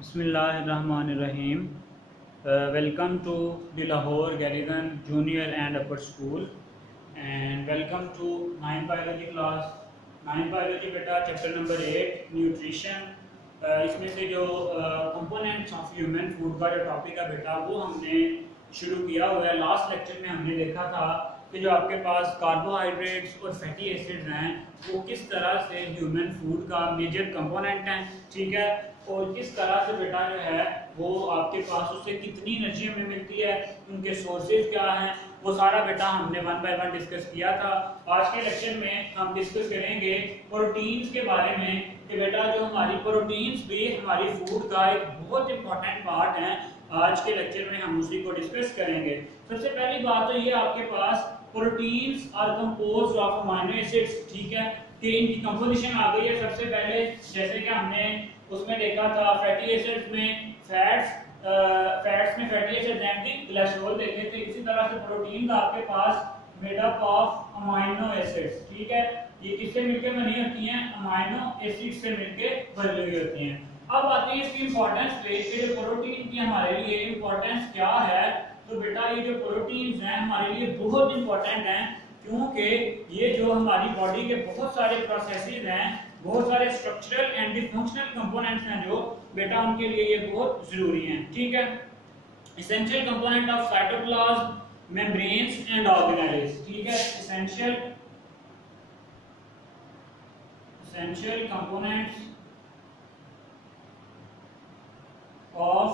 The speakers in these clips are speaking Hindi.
Bismillahirrahmanirrahim. Welcome to the Lahore Garrison Junior and Upper School and welcome to 9 biology class. 9 biology बेटा चैप्टर नंबर 8 न्यूट्रिशन। इसमें से जो कंपोनेंट्स ऑफ ह्यूमन फूड का जो टॉपिक है बेटा वो हमने शुरू किया हुआ है। लास्ट लेक्चर में हमने देखा था कि जो आपके पास कार्बोहाइड्रेट्स और फैटी एसिड्स हैं वो किस तरह से ह्यूमन फूड का मेजर कंपोनेंट हैं, ठीक है, और किस तरह से बेटा जो है वो आपके पास उससे कितनी एनर्जी हमें मिलती है, उनके सोर्सेज क्या हैं, वो सारा बेटा हमने वन बाय वन डिस्कस किया था। आज के लेक्चर में हम डिस्कस करेंगे प्रोटीन्स के बारे में कि बेटा जो हमारी प्रोटीन्स भी हमारी फूड का एक बहुत इंपॉर्टेंट पार्ट है। आज के लेक्चर में हम उसी को डिस्कस करेंगे। सबसे पहली बात तो ये आपके पास proteins are composed of amino acids, ठीक है, कि इनकी कंपोजिशन आ गई है। सबसे पहले जैसे कि हमने उसमें देखा था फैटी एसिड्स में फैट्स में फैटी एसिड्स एंड कोलेस्ट्रॉल देखे थे। इसी तरह से प्रोटीन आपके पास made up of amino acids, ठीक है, ये किससे मिलकर बनी होती हैं? अमीनो एसिड से मिलकर बनी हुई होती हैं। अब आती है इसकी इंपॉर्टेंस पे कि जो प्रोटीन की हमारे लिए इंपॉर्टेंस क्या है। तो बेटा ये जो प्रोटीन्स हैं हमारे लिए बहुत इंपॉर्टेंट हैं, क्योंकि ये जो हमारी बॉडी के बहुत सारे प्रोसेसेस हैं, बहुत सारे स्ट्रक्चरल एंड फंक्शनल कंपोनेंट्स हैं जो बेटा उनके लिए ये बहुत जरूरी हैं, ठीक है। Essential component of cytoplasm membranes and organelles, ठीक है, essential components of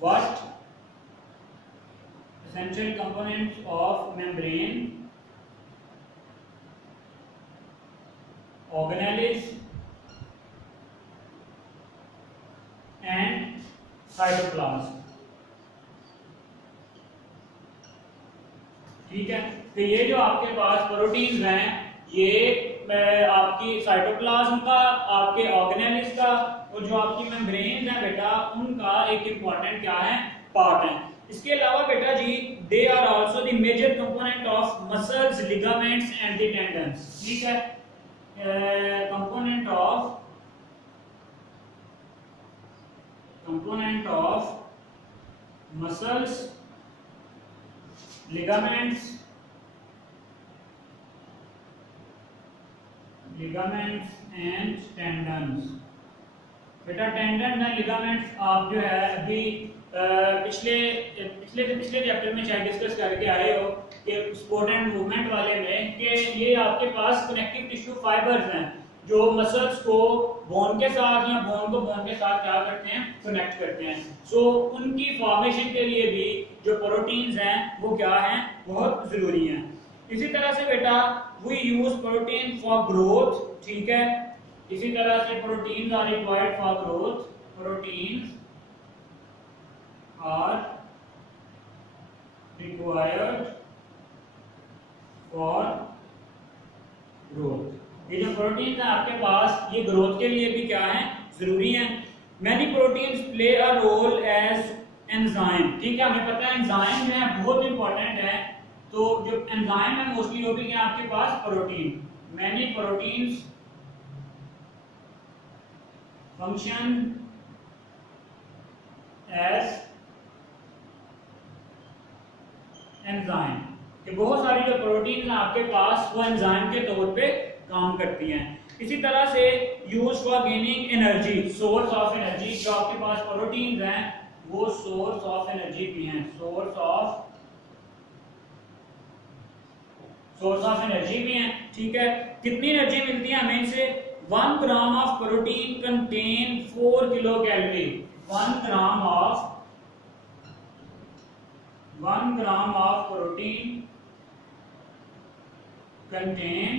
what? Essential components of membrane, organelles and cytoplasm, ठीक है। तो ये जो आपके पास प्रोटीन्स हैं ये आपकी साइटोप्लाज्म का, आपके ऑर्गेनेल्स का और जो आपकी मेम्ब्रेन्स हैं बेटा उनका एक इंपॉर्टेंट क्या है? पार्ट है। इसके अलावा बेटा जी they are also the major component of muscles, ligaments and the tendons, ठीक है। Component of muscles, ligaments and tendons. बेटा टेंडन एंड लिगामेंट्स आप जो है अभी पिछले चैप्टर में शायद डिस्कस करके आए हो कि स्पोर्ट एंड मूवमेंट वाले में कि ये आपके पास कनेक्टिव टिश्यू फाइबर्स हैं जो मसल्स को बोन के साथ या बोन को बोन के साथ क्या करते हैं? कनेक्ट करते हैं। सो उनकी फॉर्मेशन के लिए भी जो प्रोटीन्स हैं वो क्या हैं? बहुत जरूरी हैं। इसी तरह से बेटा we use protein for growth, ठीक है। इसी तरह से proteins are required for growth, proteins are required for growth. ये जो प्रोटीन है आपके पास ये ग्रोथ के लिए भी क्या है? जरूरी है। Many proteins play a role as enzyme, ठीक है, हमें पता है एंजाइम जो है बहुत इंपॉर्टेंट है। तो जो एंजाइम है मोस्टली वो भी क्या आपके पास? Protein. Many proteins function as enzyme, कि बहुत सारी जो प्रोटीन है आपके पास वो एंजाइम के तौर पे काम करती हैं। इसी तरह से use for gaining energy, source of energy, जो आपके पास प्रोटीन हैं वो सोर्स ऑफ एनर्जी भी हैं, सोर्स ऑफ एनर्जी भी हैं, ठीक है। कितनी एनर्जी मिलती है हमें इनसे? 1 gram of protein contain 4 kilo calorie. 1 gram of protein contain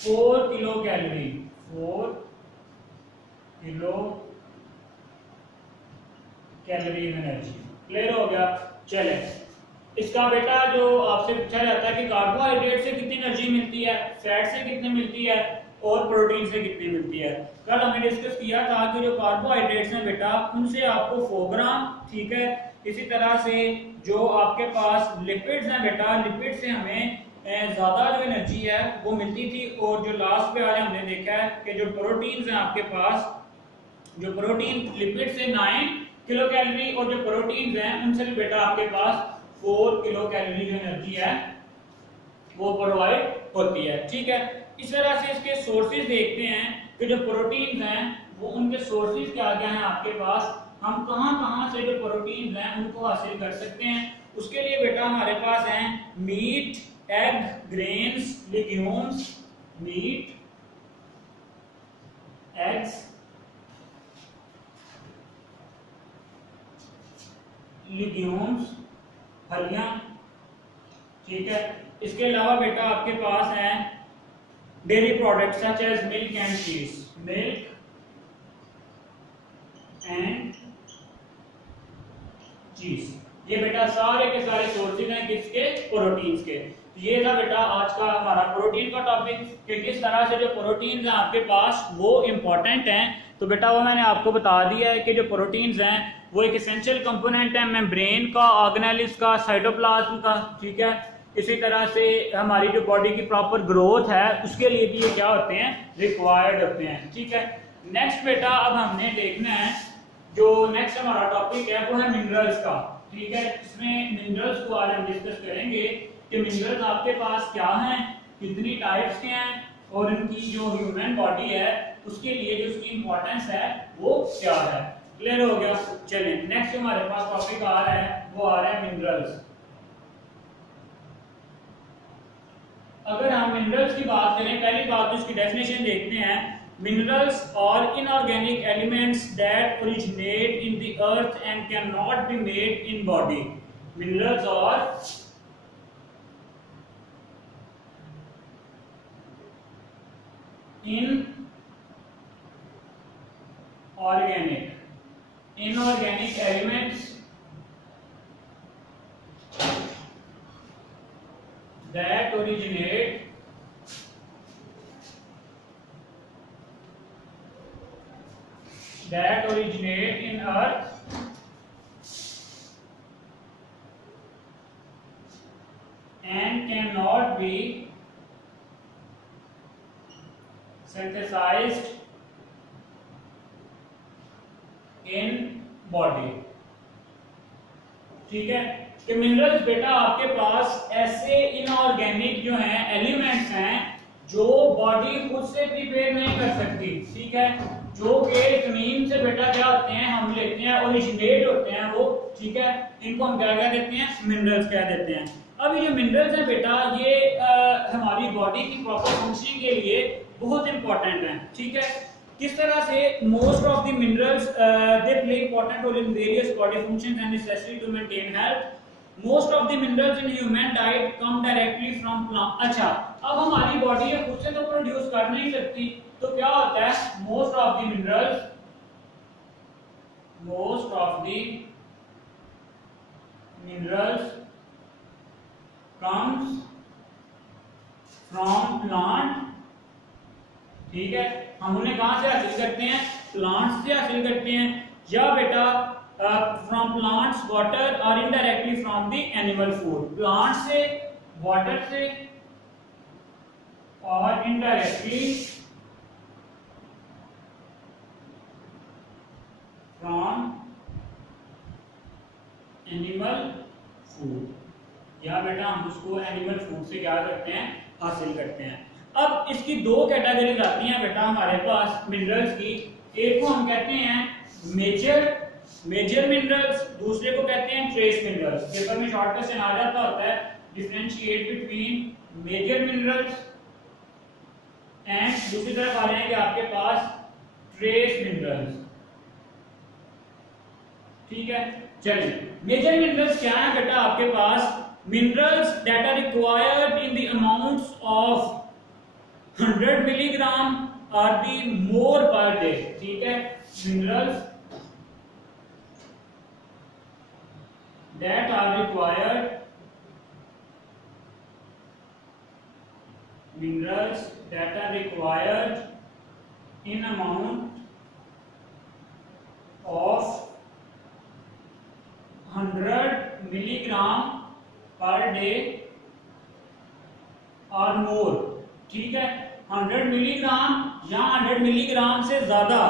4 kilo calorie, 4 kilo calorie energy. Clear हो गया? चले, इसका बेटा जो आपसे पूछा जाता है कि कार्बोहाइड्रेट से कितनी एनर्जी मिलती है, फैट से कितनी मिलती है और प्रोटीन से कितनी मिलती है। कल हमने डिस्कस किया था कि जो कार्बोहाइड्रेट्स हैं बेटा उनसे आपको 4 ग्राम, ठीक है। इसी तरह से जो आपके पास लिपिड्स हैं बेटा, लिपिड से हमें ज्यादा जो एनर्जी है वो मिलती थी। और जो लास्ट पे आज हमने देखा है कि जो प्रोटीन्स हैं आपके पास जो प्रोटीन लिपिड से 9 किलो कैलोरी और जो प्रोटीन हैं उनसे भी बेटा आपके पास 4 किलो कैलोरी जो एनर्जी है वो प्रोवाइड होती है। ठीक है, इस तरह से इसके सोर्सेज देखते हैं कि जो प्रोटीन हैं वो उनके सोर्सेज क्या क्या हैं आपके पास, हम कहां से जो प्रोटीन हैं उनको हासिल कर सकते हैं। उसके लिए बेटा हमारे पास हैं meat, egg, grains, legumes, meat, eggs, legumes, फलियां। ठीक है, इसके अलावा बेटा आपके पास है dairy products such as milk and cheese, milk and cheese. ये बेटा सारे के सारे सोर्सेज हैं किसके, प्रोटीन्स के। ये था बेटा आज का हमारा प्रोटीन का टॉपिक कि किस तरह से जो प्रोटीन्स हैं आपके पास वो इंपॉर्टेंट हैं। तो बेटा वो मैंने आपको बता दिया है कि जो प्रोटीन्स हैं वो एक एसेंशियल कंपोनेंट है मेम्ब्रेन का, ऑर्गेनेल्स का, साइटोप्लाज्म का। ठीक है, इसी तरह से हमारी जो बॉडी की प्रॉपर ग्रोथ है उसके लिए भी ये क्या होते हैं, रिक्वायर्ड होते हैं। ठीक है, नेक्स्ट बेटा अब हमने देखना है जो नेक्स्ट हमारा टॉपिक है वो है मिनरल्स का। ठीक है, इसमें मिनरल्स को आज हम डिस्कस करेंगे कि मिनरल्स आपके पास क्या हैं, कितनी टाइप्स के हैं और इनकी जो ह्यूमन बॉडी है उसके लिए जो उसकी इंपॉर्टेंस है वो क्या है। क्लियर हो गया। चलिए नेक्स्ट हमारे पास टॉपिक आ रहा है वो आ रहा है मिनरल्स। अगर हम मिनरल्स की बात करें, पहली बात तो इसकी डेफिनेशन देखते हैं। मिनरल्स और inorganic elements that originate in the earth and can not be made in body. Minerals और inorganic elements that originate in earth and cannot be synthesized in body। ठीक है, कि मिनरल्स बेटा आपके पास ऐसे इनऑर्गेनिक जो हैं एलिमेंट्स हैं जो बॉडी खुद से प्रिपेयर नहीं कर सकती। ठीक है, जो कि जमीन से बेटा क्या होते हैं, हम लेते हैं, ओरिजिनेट होते हैं वो। ठीक है, इनको हम क्या कह देते हैं, मिनरल्स कह देते हैं। अब ये जो मिनरल्स हैं बेटा ये हमारी बॉडी की प्रॉपर फंक्शनिंग के लिए बहुत इंपॉर्टेंट हैं। ठीक है, किस तरह से most of the minerals they play important role in various body functions and necessary to maintain health. Most of the minerals in human diet come directly from plant. अच्छा, अब हमारी बॉडी ये खुद से तो प्रोड्यूस कर नहीं सकती, तो क्या होता है, most of the minerals comes from plant. ठीक है, हम उन्हें कहां से हासिल करते हैं, प्लांट्स से हासिल करते हैं, या बेटा फ्रॉम प्लांट्स, वाटर और indirectly from the animal food. Plant से, वाटर से और इनडायरेक्टली फ्रॉम एनिमल फूड, या बेटा हम उसको एनिमल फूड से क्या करते हैं, हासिल करते हैं। अब इसकी दो कैटेगरीज आती हैं बेटा हमारे पास मिनरल्स की। एक को हम कहते हैं मेजर मिनरल्स, दूसरे को कहते हैं ट्रेस मिनरल्स। पेपर में शॉर्ट क्वेश्चन आ जाता होता है, differentiate between major minerals and दूसरी तरफ आ रहे हैं कि आपके पास ट्रेस मिनरल्स। ठीक है, चलिए मेजर मिनरल्स क्या है बेटा आपके पास, minerals that are required in the amounts of 100 milligram और दी मोर पर डे। ठीक है, minerals that are required in amount of 100 milligram per day or more। ठीक है, 100 मिलीग्राम या 100 मिलीग्राम से ज्यादा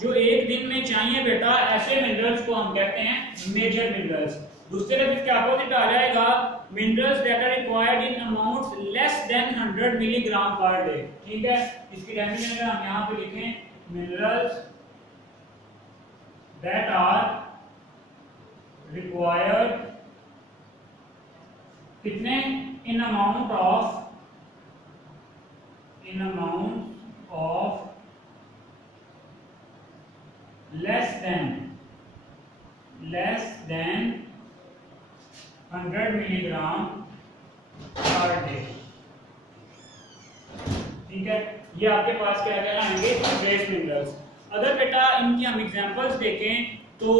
जो एक दिन में चाहिए बेटा, ऐसे मिनरल्स को हम कहते हैं मेजर मिनरल्स। दूसरी तरफ इसके अपोजिट आ जाएगा minerals that are required in amounts less than 100 milligram per day. ठीक है, इसकी डेफिनेशन अगर हम यहाँ पे लिखें, मिनरल्स दैट आर रिक्वायर्ड कितने, in amount of less than 100 milligram per day. ठीक है, ये आपके पास क्या कहलाएंगे, ट्रेस मिनरल्स। अगर बेटा इनकी हम एग्जांपल्स देखें तो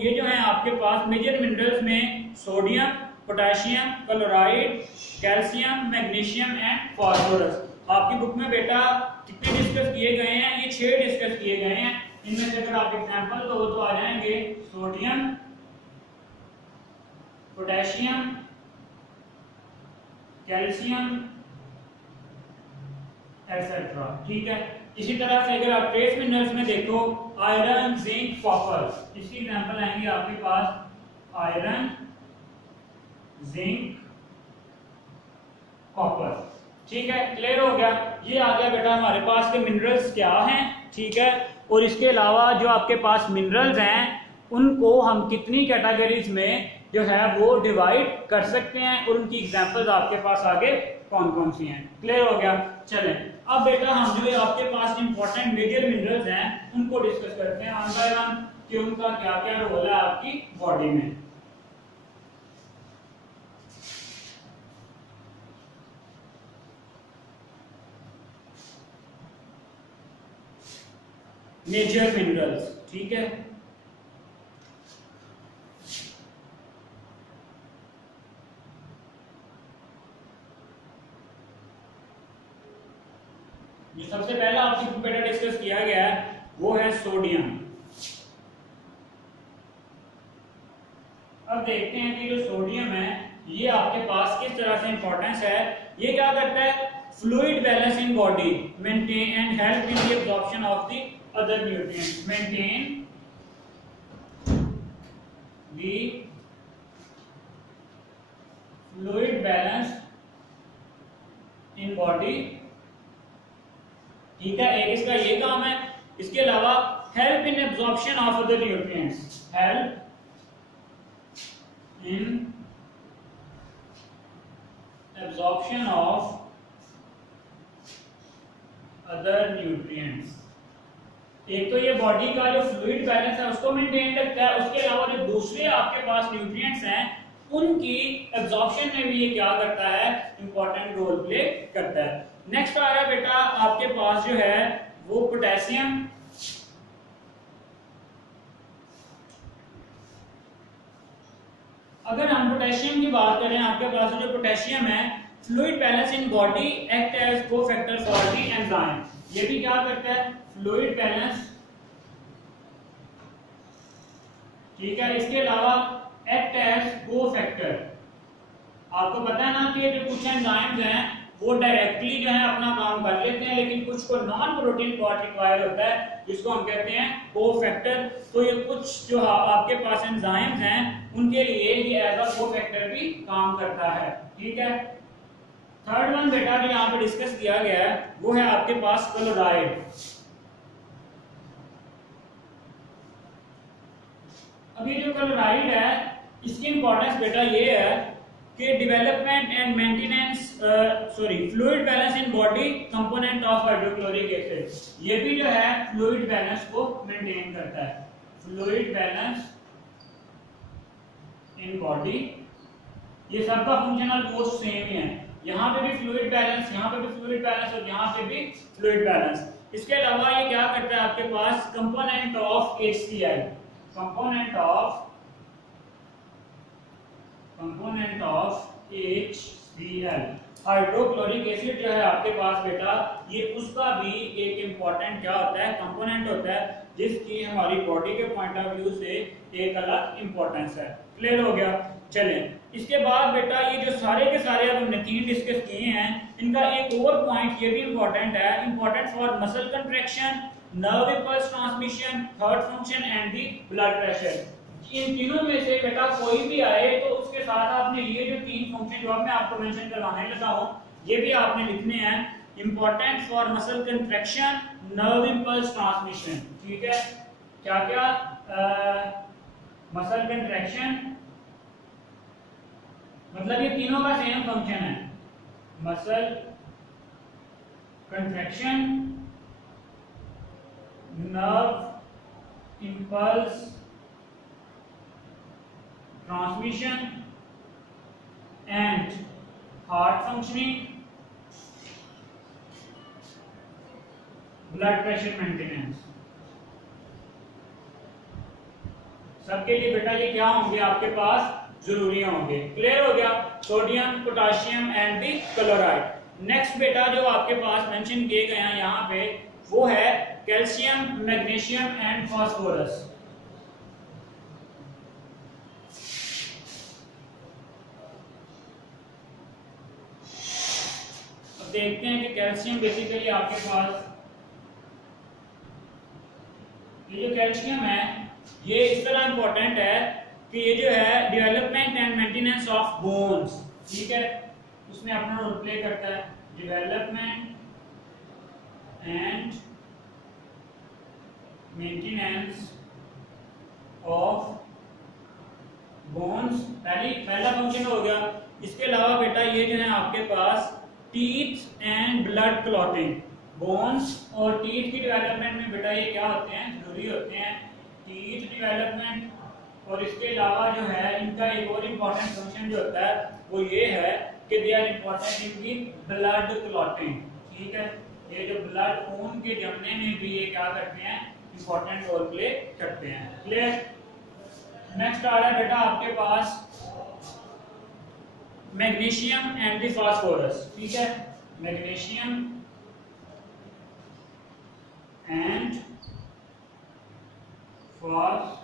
ये जो है आपके पास मेजर मिनरल्स में sodium, potassium, chloride, calcium, magnesium and phosphorus. आपकी बुक में बेटा कितने डिस्कस किए गए हैं, ये 6 डिस्कस किए गए हैं। इनमें से अगर आप एग्जांपल दो तो आ जाएंगे सोडियम, पोटेशियम, कैल्शियम एक्सेट्रा। ठीक है, इसी तरह से अगर आप ट्रेस मिनरल्स में देखो, आयरन, जिंक, कॉपर, इसकी एग्जांपल आएंगे आपके पास आयरन, जिंक, कॉपर। ठीक है, क्लियर हो गया। ये आ गया बेटा हमारे पास के मिनरल्स क्या हैं। ठीक है, और इसके अलावा जो आपके पास मिनरल्स हैं उनको हम कितनी कैटेगरीज में जो है वो डिवाइड कर सकते हैं और उनकी एग्जांपल्स आपके पास आगे कौन कौन सी हैं। क्लियर हो गया। चलें अब बेटा हम जो है आपके पास इंपॉर्टेंट मेजर मिनरल्स हैं उनको डिस्कस करते हैं वन बाय वन कि उनका क्या क्या रोल है आपकी बॉडी में। मेजर मिनरल्स, ठीक है, जो सबसे पहला आपकी बुक में डिस्कस किया गया है वो है सोडियम। अब देखते हैं कि जो सोडियम है ये आपके पास किस तरह से इंपॉर्टेंस है। ये क्या करता है, fluid balance in body, maintain and help in the absorption of the other nutrients, maintain the fluid balance in body। ठीक है, एक इसका ये काम है। इसके अलावा help in absorption of other nutrients, help in absorption of other nutrients। एक तो ये बॉडी का जो फ्लूइड बैलेंस है उसको मेंटेन रखता है, उसके अलावा जो दूसरे आपके पास न्यूट्रिएंट्स हैं उनकी एब्जॉर्प्शन में भी ये क्या करता है, इंपॉर्टेंट रोल प्ले करता है। नेक्स्ट आ रहा है बेटा आपके पास जो है वो पोटेशियम। अगर हम पोटेशियम की बात करें, आपके पास जो पोटेशियम है, fluid balance in body act as cofactor for the enzyme. ये भी क्या करता है, फ्लूइड बैलेंस। ठीक है, इसके अलावा एक्ट एज कोफैक्टर। आपको पता है ना कि जो कुछ एंजाइम्स हैं वो डायरेक्टली जो है अपना काम कर लेते हैं, लेकिन कुछ को नॉन प्रोटीन पार्ट रिक्वायर होता है जिसको हम कहते हैं कोफैक्टर। तो ये कुछ जो आपके पास एंजाइम्स हैं उनके लिए ये एज अ कोफैक्टर भी काम करता है। ठीक है, थर्ड वन बेटा जो यहाँ पे डिस्कस किया गया है वो है आपके पास क्लोराइड। अब ये जो क्लोराइड है इसकी इंपॉर्टेंस बेटा ये है कि development and maintenance fluid balance in body component of hydrochloric acid. ये भी जो है फ्लूइड बैलेंस को मेंटेन करता है। फ्लूइड बैलेंस इन बॉडी, ये सबका फंक्शनल कोर्स सेम ही है। यहाँ पे भी फ्लूइड बैलेंस, यहाँ पे भी फ्लूइड बैलेंस और यहाँ पे भी फ्लूइड बैलेंस। इसके अलावा ये क्या करता है आपके पास, component of HCl, component of HCl, hydrochloric acid जो है आपके पास बेटा ये उसका भी एक इंपॉर्टेंट क्या होता है, कंपोनेंट होता है जिसकी हमारी बॉडी के पॉइंट ऑफ व्यू से एक अलग इंपॉर्टेंस है। क्लियर हो गया। चलें इसके बाद बेटा ये जो सारे के सारे अब हमने 3 डिस्कस किए हैं, इनका एक और पॉइंट ये भी इंपॉर्टेंट है, important for muscle contraction, nerve impulse transmission, third function and the blood pressure. इन तीनों में से बेटा कोई भी आए तो उसके साथ आपने ये जो तीन फंक्शन जो मैं आपको मेंशन करवाने लगा हूं ये भी आपने लिखने हैं। Important for muscle contraction, nerve impulse transmission, ठीक है। क्या क्या मसल कंट्रैक्शन मतलब ये तीनों का सेम फंक्शन है। Muscle contraction, nerve impulse transmission and heart functioning, blood pressure maintenance. सबके लिए बेटा ये क्या होंगे आपके पास जरूरी होंगे। क्लियर हो गया? Sodium, potassium and the chloride. Next बेटा जो आपके पास मेंशन किए गए हैं यहाँ पे वो है कैल्शियम, मैग्नीशियम एंड फास्फोरस। अब देखते हैं कि कैल्शियम बेसिकली आपके पास ये जो कैल्शियम है ये इस तरह इंपॉर्टेंट है कि ये जो है development and maintenance of bones, ठीक है, उसमें अपना रोल प्ले करता है। Development and maintenance of bones पहला फंक्शन हो गया। इसके अलावा बेटा ये जो है आपके पास teeth and blood clotting. Bones और टीथ की डेवलपमेंट में बेटा ये क्या होते हैं, जरूरी होते हैं टीथ डेवलपमेंट। और इसके अलावा जो है इनका एक और इम्पोर्टेंट फंक्शन जो होता है वो ये है कि they are important in the blood clotting, ठीक है। ये जो ब्लड खून के जमने में भी ये क्या करते हैं, इम्पोर्टेंट रोल प्ले करते हैं। क्लियर? नेक्स्ट आ रहा है बेटा आपके पास मैग्नीशियम एंड दी फास्फोरस, ठीक है। Magnesium and phosphorus.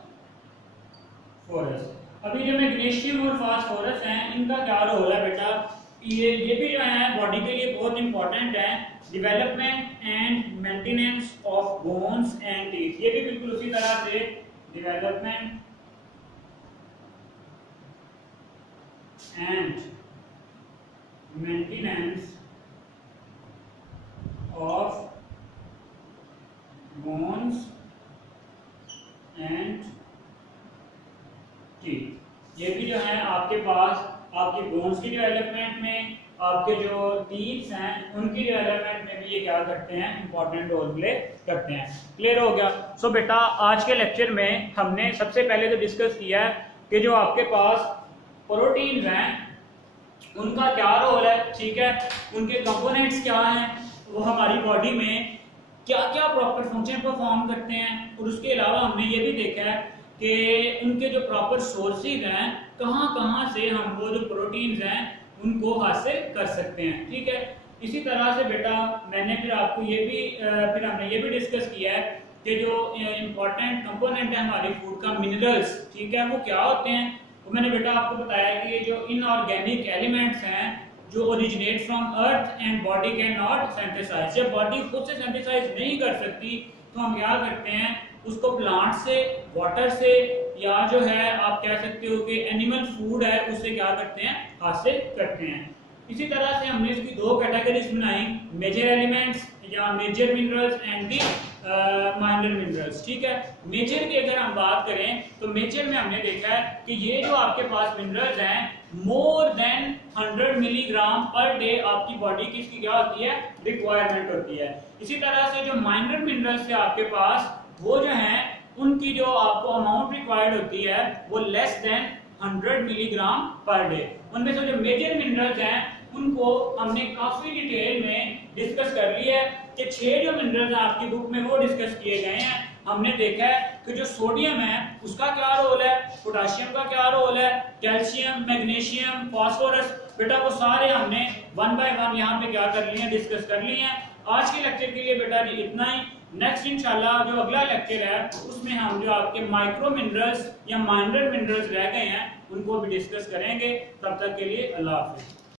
अभी जो मैग्नीशियम और फास्फोरस हैं इनका क्या रोल है बेटा, ये भी जो है बॉडी के लिए बहुत इंपॉर्टेंट है। Development and maintenance of bones and teeth, ये भी बिल्कुल उसी तरह से development and maintenance of bones and teeth, ये भी जो है आपके पास आपकी बोन्स की डेवलपमेंट में, आपके जो टीथ हैं उनकी डेवलपमेंट में भी ये क्या करते हैं, इंपॉर्टेंट रोल प्ले करते हैं। क्लियर हो गया? सो बेटा आज के लेक्चर में हमने सबसे पहले तो डिस्कस किया है कि जो आपके पास प्रोटीन्स हैं उनका क्या रोल है, ठीक है, उनके कंपोनेंट्स क्या हैं, वो हमारी बॉडी में क्या क्या प्रॉपर फंक्शन परफॉर्म करते हैं। और उसके अलावा हमने ये भी देखा है कि उनके जो प्रॉपर सोर्सेज हैं कहाँ से हम वो जो प्रोटीन्स हैं उनको हासिल कर सकते हैं, ठीक है। इसी तरह से बेटा मैंने फिर आपको ये भी फिर हमने ये भी डिस्कस किया है कि जो इम्पोर्टेंट कंपोनेंट है हमारी फूड का, मिनरल्स, ठीक है, वो क्या होते हैं। वो मैंने बेटा आपको बताया कि जो इनऑर्गेनिक एलिमेंट्स हैं जो originate from earth and body can not synthesise. जब बॉडी खुद से सिंथेसाइज नहीं कर सकती तो हम क्या करते हैं, उसको प्लांट से, वाटर से, या जो है आप कह सकते हो कि एनिमल फूड है उससे क्या करते हैं, हासिल करते हैं। इसी तरह से हमने इसकी दो कैटेगरीज बनाई, मेजर एलिमेंट्स या major minerals and the minor minerals, ठीक है। मेजर की अगर हम बात करें तो मेजर में हमने देखा है कि ये जो आपके पास मिनरल्स हैं more than 100 milligram per day आपकी बॉडी की इसकी क्या होती है, रिक्वायरमेंट होती है। इसी तरह से जो माइनर मिनरल्स है आपके पास वो जो हैं उनकी जो आपको अमाउंट रिक्वायर्ड होती है वो less than 100 milligram per day. उनमें से जो मेजर मिनरल्स हैं उनको हमने काफी डिटेल में डिस्कस कर लिया है कि 6 जो मिनरल्स हैं आपकी बुक में वो डिस्कस किए गए हैं। हमने देखा है कि जो सोडियम है उसका क्या रोल है, पोटाशियम का क्या रोल है, कैल्शियम, मैग्नीशियम, फास्फोरस, बेटा वो सारे हमने 1 बाय 1 यहाँ पे क्या कर लिए हैं, डिस्कस कर लिए हैं। आज के लेक्चर के लिए बेटा जी इतना ही। नेक्स्ट इंशाल्लाह जो अगला लेक्चर है उसमें हम जो आपके माइक्रो मिनरल्स या माइनर मिनरल्स रह गए हैं उनको भी डिस्कस करेंगे। तब तक के लिए अल्लाह हाफिज।